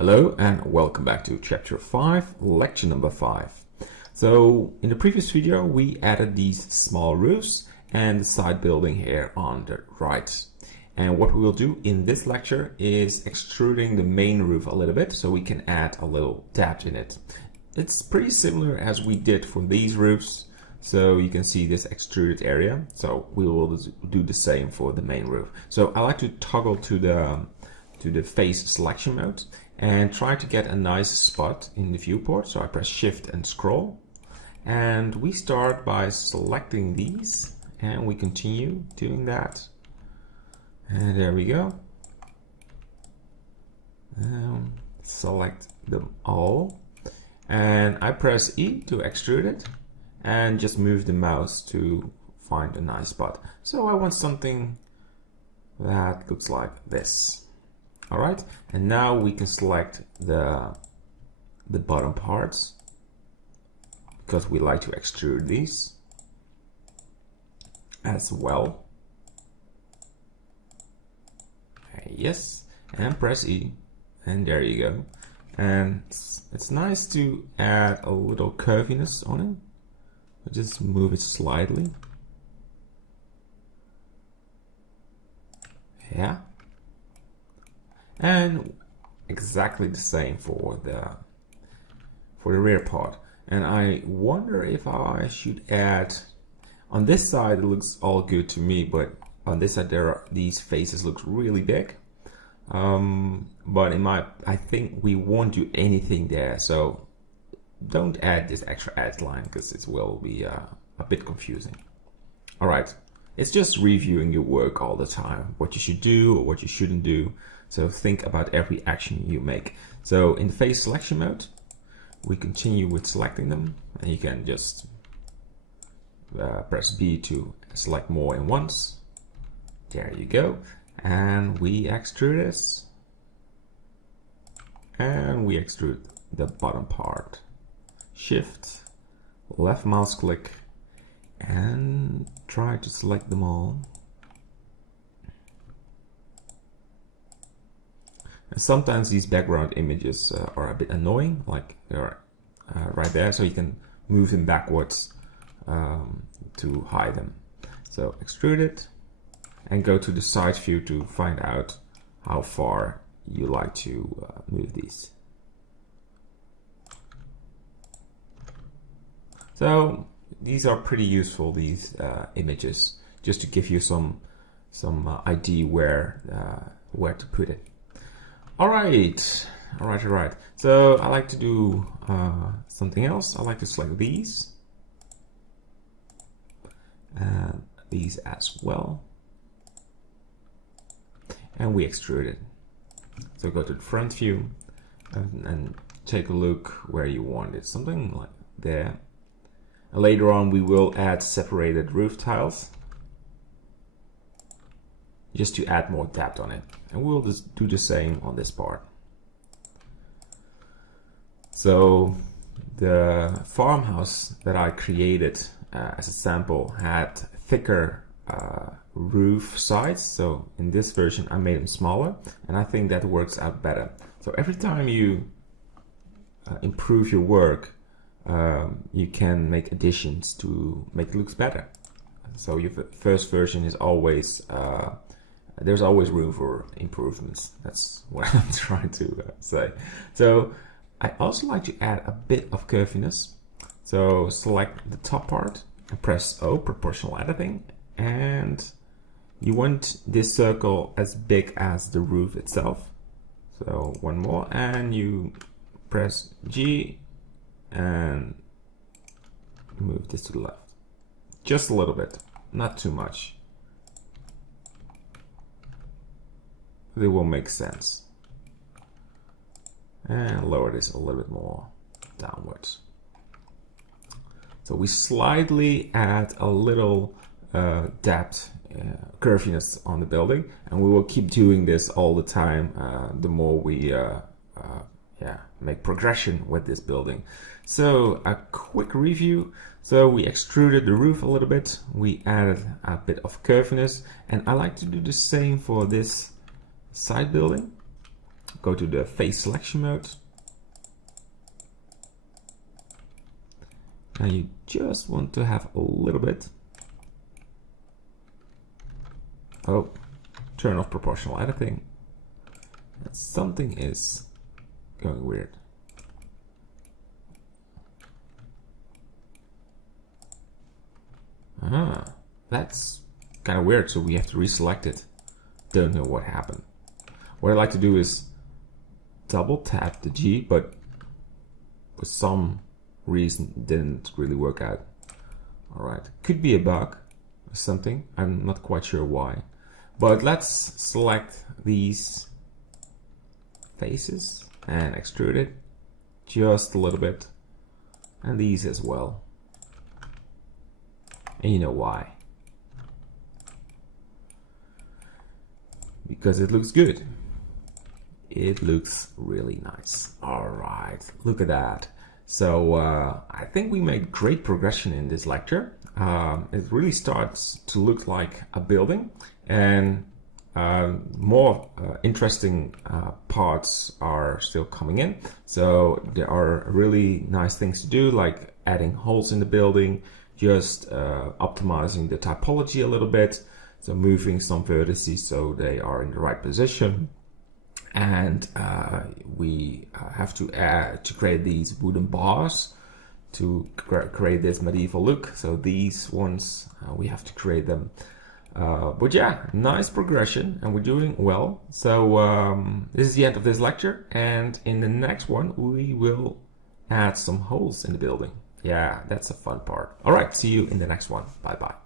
Hello and welcome back to chapter 5, lecture number 5. So in the previous video we added these small roofs and the side building here on the right. And what we will do in this lecture is extruding the main roof a little bit so we can add a little depth in it. It's pretty similar as we did for these roofs. So you can see this extruded area. So we will do the same for the main roof. So I like to toggle to the face selection mode and try to get a nice spot in the viewport. So I press shift and scroll, and we start by selecting these and we continue doing that. And there we go. Select them all and I press E to extrude it and just move the mouse to find a nice spot. So I want something that looks like this. All right, and now we can select the bottom parts because we like to extrude these as well. Yes, and press E, and there you go. And it's nice to add a little curviness on it. Just move it slightly. Yeah. And exactly the same for the rear part. And I wonder if I should add, on this side it looks all good to me, but on this side these faces look really big. But I think we won't do anything there, so don't add this extra add line because it will be a bit confusing. All right, it's just reviewing your work all the time, what you should do or what you shouldn't do. So think about every action you make. So in the face selection mode, we continue with selecting them, and you can just press B to select more in once. There you go. And we extrude this. And we extrude the bottom part. Shift, left mouse click, and try to select them all. And sometimes these background images are a bit annoying, like they're right there, so you can move them backwards to hide them. So extrude it and go to the side view to find out how far you like to move these. So these are pretty useful, these images, just to give you some idea where to put it. All right. So I like to do something else. I like to select these and these as well, and we extrude it. So go to the front view and take a look where you want it, something like there. And later on we will add separated roof tiles just to add more depth on it, and we'll just do the same on this part. So the farmhouse that I created as a sample had thicker roof sides, so in this version I made them smaller, and I think that works out better. So every time you improve your work, you can make additions to make it look better. So your first version is always there's always room for improvements. That's what I'm trying to say. So I also like to add a bit of curviness. So select the top part and press O, proportional editing, and you want this circle as big as the roof itself. So one more, and you press G and move this to the left. Just a little bit, not too much. It will make sense. And lower this a little bit more downwards. So we slightly add a little depth, curviness on the building, and we will keep doing this all the time. The more we make progression with this building. So a quick review. So we extruded the roof a little bit. We added a bit of curviness, and I like to do the same for this side building. Go to the face selection mode. And you just want to have a little bit. Oh, turn off proportional editing. Something is going weird. That's kind of weird, so we have to reselect it. Don't know what happened. What I like to do is double tap the G, but for some reason it didn't really work out. Alright, could be a bug or something, I'm not quite sure why. But let's select these faces and extrude it just a little bit, and these as well. And you know why? Because it looks good. It looks really nice. All right, look at that. So I think we made great progression in this lecture. It really starts to look like a building, and more interesting parts are still coming in. So there are really nice things to do, like adding holes in the building, just optimizing the typology a little bit. So moving some vertices so they are in the right position. And we have to create these wooden bars to create this medieval look. So these ones, we have to create them. But yeah, nice progression, and we're doing well. So this is the end of this lecture, and in the next one we will add some holes in the building. Yeah, that's a fun part. All right, see you in the next one. Bye bye.